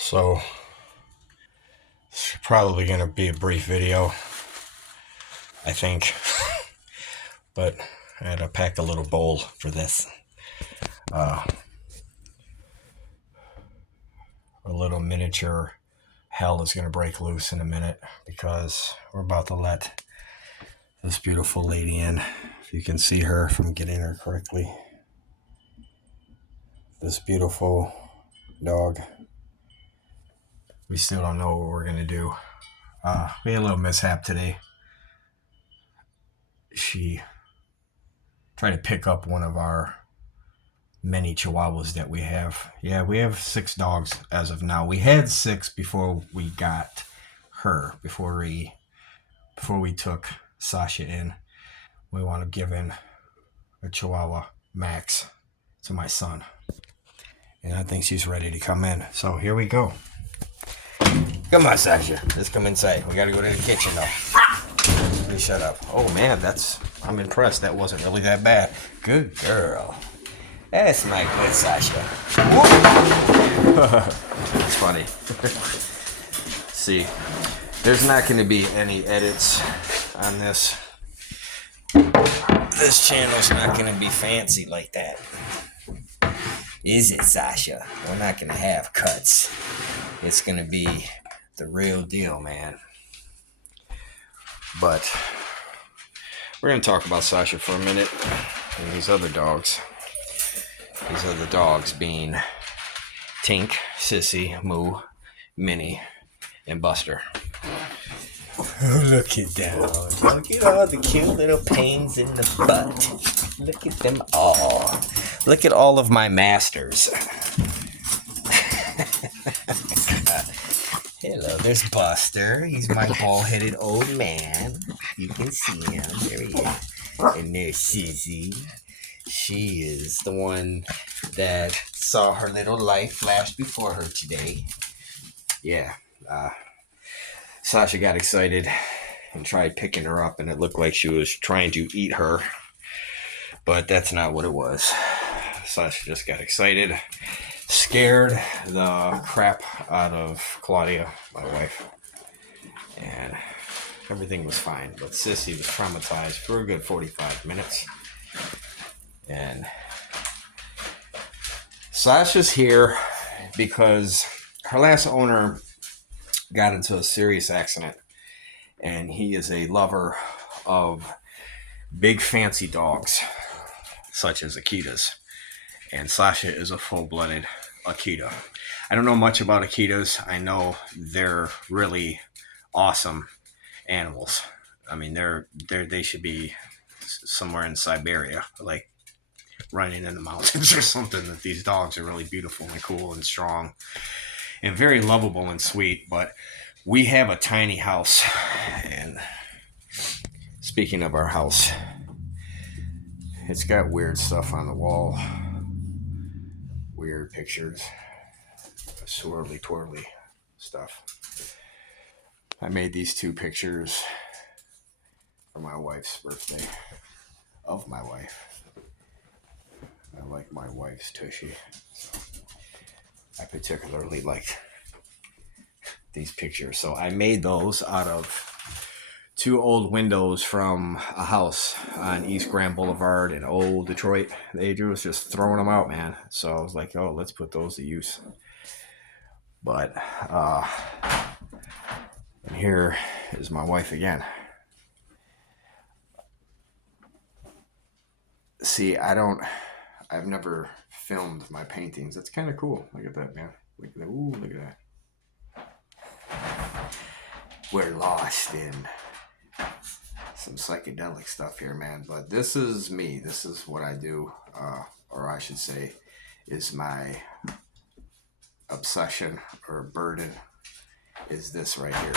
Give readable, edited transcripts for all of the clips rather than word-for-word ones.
So it's probably going to be a brief video, I think, but I had to pack a little bowl for this. A little miniature hell is going to break loose in a minute because we're about to let this beautiful lady in. If you can see her from getting her correctly. This beautiful dog. We still don't know what we're going to do. We had a little mishap today. She tried to pick up one of our many chihuahuas that we have. Yeah, we have 6 dogs as of now. We had 6 before we got her, before we took Sasha in. We want to give in a chihuahua, Max, to my son. And I think she's ready to come in. So here we go. Come on, Sasha. Let's come inside. We got to go to the kitchen though. Please shut up. Oh man, I'm impressed. That wasn't really that bad. Good girl. That's my good Sasha. It's funny. See, there's not going to be any edits on this. This channel's not going to be fancy like that. Is it, Sasha? We're not going to have cuts. It's going to be the real deal, man. But we're going to talk about Sasha for a minute and these other dogs. These other dogs being Tink, Sissy, Moo, Minnie, and Buster. Look at that. Look at all the cute little pains in the butt. Look at them all. Look at all of my masters. Hello, there's Buster. He's my bald-headed old man. You can see him. There he is. And there's Sissy. She is the one that saw her little life flash before her today. Yeah. Sasha got excited and tried picking her up, and it looked like she was trying to eat her. But that's not what it was. Sasha just got excited, scared the crap out of Claudia, my wife. And everything was fine. But Sissy was traumatized for a good 45 minutes. And Sasha's here because her last owner got into a serious accident, and he is a lover of big fancy dogs such as Akitas, and Sasha is a full-blooded Akita. I don't know much about Akitas. I know they're really awesome animals. I mean, they should be somewhere in Siberia, like running in the mountains or something. That these dogs are really beautiful and cool and strong and very lovable and sweet. But we have a tiny house, and speaking of our house, it's got weird stuff on the wall, weird pictures, swirly twirly stuff. I made these 2 pictures for my wife's birthday, of my wife. I like my wife's tushy. So I particularly like these pictures. So I made those out of 2 old windows from a house on East Grand Boulevard in old Detroit. Adrian was just throwing them out, man. So I was like, oh, let's put those to use. But, and here is my wife again. See, I've never filmed my paintings. That's kind of cool. Look at that, man. Look at that. Ooh, look at that. We're lost in some psychedelic stuff here, man. But this is me. This is what I do. Or I should say, is my obsession or burden is this right here.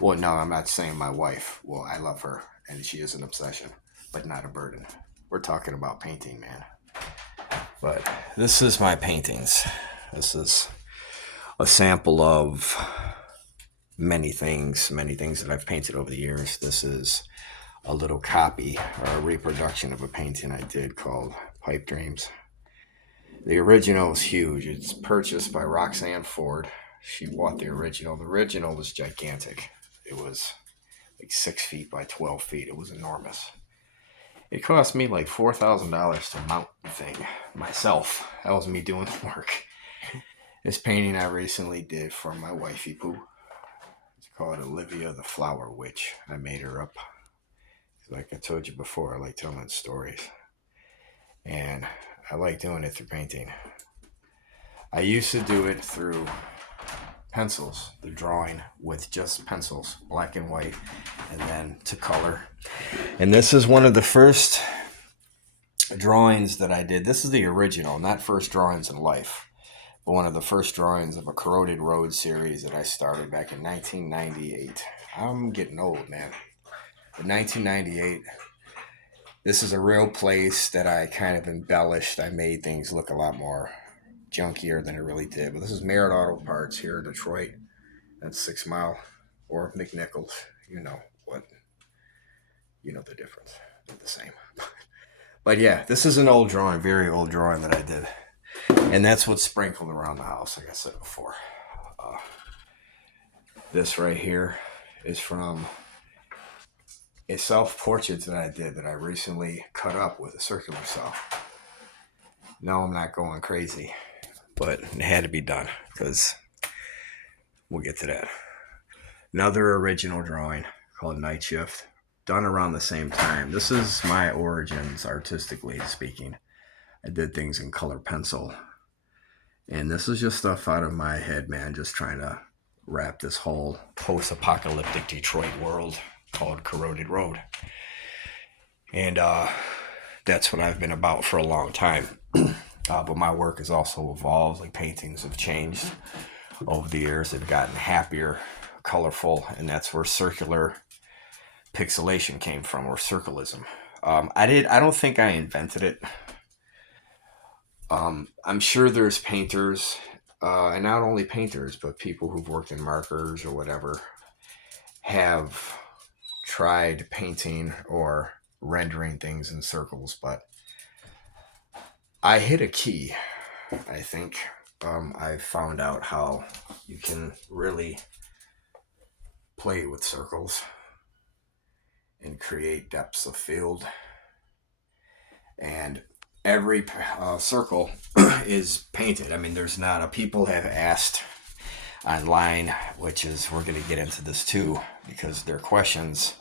Well, no, I'm not saying my wife. Well, I love her, and she is an obsession, but not a burden. We're talking about painting, man. But this is my paintings. This is a sample of many things that I've painted over the years. This is a little copy or a reproduction of a painting I did called Pipe Dreams. The original is huge. It's purchased by Roxanne Ford. She bought the original. The original was gigantic. It was like 6 feet by 12 feet. It was enormous. It cost me like $4,000 to mount the thing myself. That was me doing the work. This painting I recently did for my wifey Pooh. It's called Olivia the Flower Witch. I made her up. Like I told you before, I like telling stories. And I like doing it through painting. I used to do it through pencils, the drawing with just pencils, black and white, and then to color. And this is one of the first drawings that I did. This is the original, not first drawings in life, but one of the first drawings of a Corroded Road series that I started back in 1998. I'm getting old, man. In 1998, this is a real place that I kind of embellished. I made things look a lot more junkier than it really did. But this is Merritt Auto Parts here in Detroit. That's 6 Mile or McNichols. You know what? You know the difference. They're the same. But yeah, this is an old drawing, very old drawing that I did. And that's what's sprinkled around the house, like I said before. This right here is from a self-portrait that I did that I recently cut up with a circular saw. No, I'm not going crazy, but it had to be done because we'll get to that. Another original drawing called Night Shift, done around the same time. This is my origins, artistically speaking. I did things in color pencil. And this is just stuff out of my head, man, just trying to wrap this whole post-apocalyptic Detroit world called Corroded Road. And that's what I've been about for a long time. But my work has also evolved. Like paintings have changed over the years. They've gotten happier, colorful, and that's where circular pixelation came from, or circlism. I don't think I invented it. I'm sure there's painters, and not only painters, but people who've worked in markers or whatever, have tried painting or rendering things in circles, but I hit a key, I think. I found out how you can really play with circles and create depths of field. And every circle is painted. I mean, there's not a... People have asked online, which is... We're going to get into this too, because their questions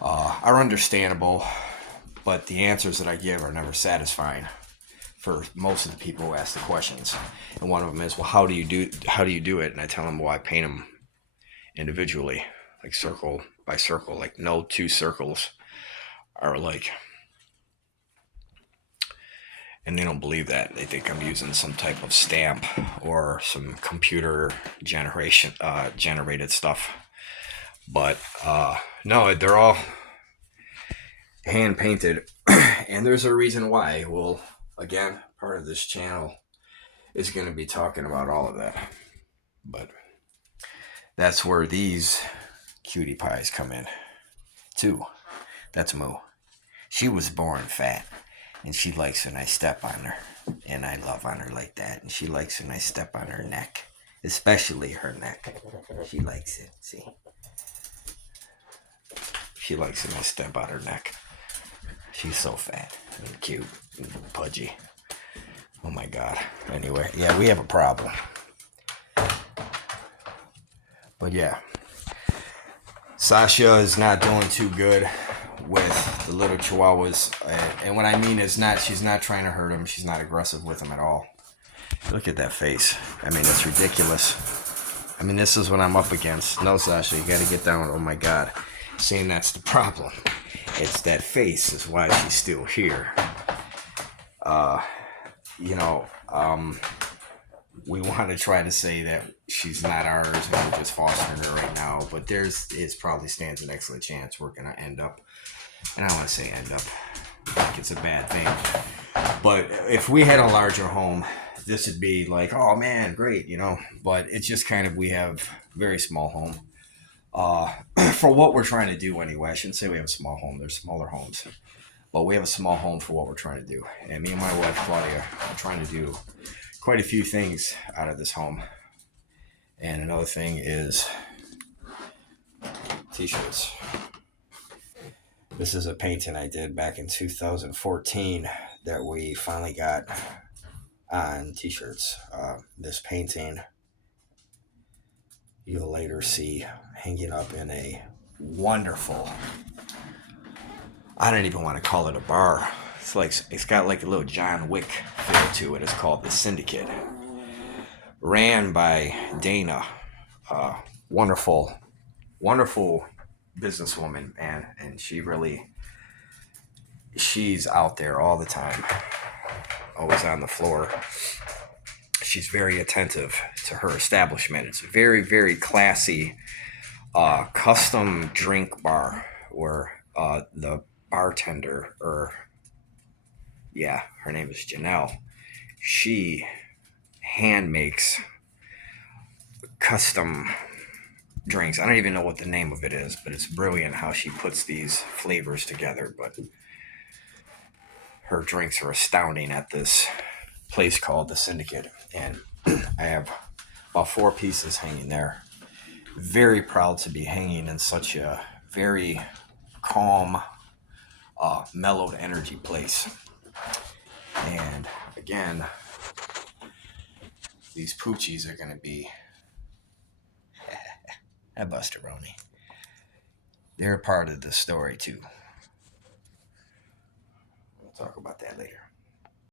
are understandable, but the answers that I give are never satisfying for most of the people who ask the questions. And one of them is, well, how do you do it? And I tell them, well, I paint them individually, like circle by circle. Like no two circles are alike. And they don't believe that. They think I'm using some type of stamp or some computer generated stuff. But no, they're all hand painted. And there's a reason why. Well, again, part of this channel is going to be talking about all of that. But that's where these cutie pies come in too. That's Moo. She was born fat, and she likes when I step on her, and I love on her like that. And she likes when I step on her neck, especially her neck. She likes it. See, she likes when I step on her neck. She's so fat and cute and pudgy. Oh my God. Anyway, yeah, we have a problem. But yeah, Sasha is not doing too good with the little chihuahuas. And what I mean is she's not trying to hurt him. She's not aggressive with him at all. Look at that face. I mean, it's ridiculous. I mean, this is what I'm up against. No, Sasha, you got to get down. Oh my God. Saying that's the problem. It's that face is why she's still here. We want to try to say that she's not ours and we're just fostering her right now, but it probably stands an excellent chance we're going to end up, and I don't want to say end up like it's a bad thing, but if we had a larger home, this would be like, oh man, great, but it's just kind of, we have a very small home. For what we're trying to do anyway. I shouldn't say we have a small home. There's smaller homes. But we have a small home for what we're trying to do. And me and my wife, Claudia, are trying to do quite a few things out of this home. And another thing is t-shirts. This is a painting I did back in 2014 that we finally got on t-shirts. This painting you'll later see hanging up in a wonderful, I don't even want to call it a bar. It's got like a little John Wick feel to it. It's called The Syndicate. Ran by Dana. Wonderful, wonderful businesswoman, man. And she's out there all the time. Always on the floor. She's very attentive to her establishment. It's a very, very classy custom drink bar where the bartender, her name is Janelle. She hand makes custom drinks. I don't even know what the name of it is, but it's brilliant how she puts these flavors together. But her drinks are astounding at this place called The Syndicate. And I have about 4 pieces hanging there. Very proud to be hanging in such a very calm, mellowed energy place. And again, these poochies are going to be a Busteroni. They're a part of the story too. We'll talk about that later.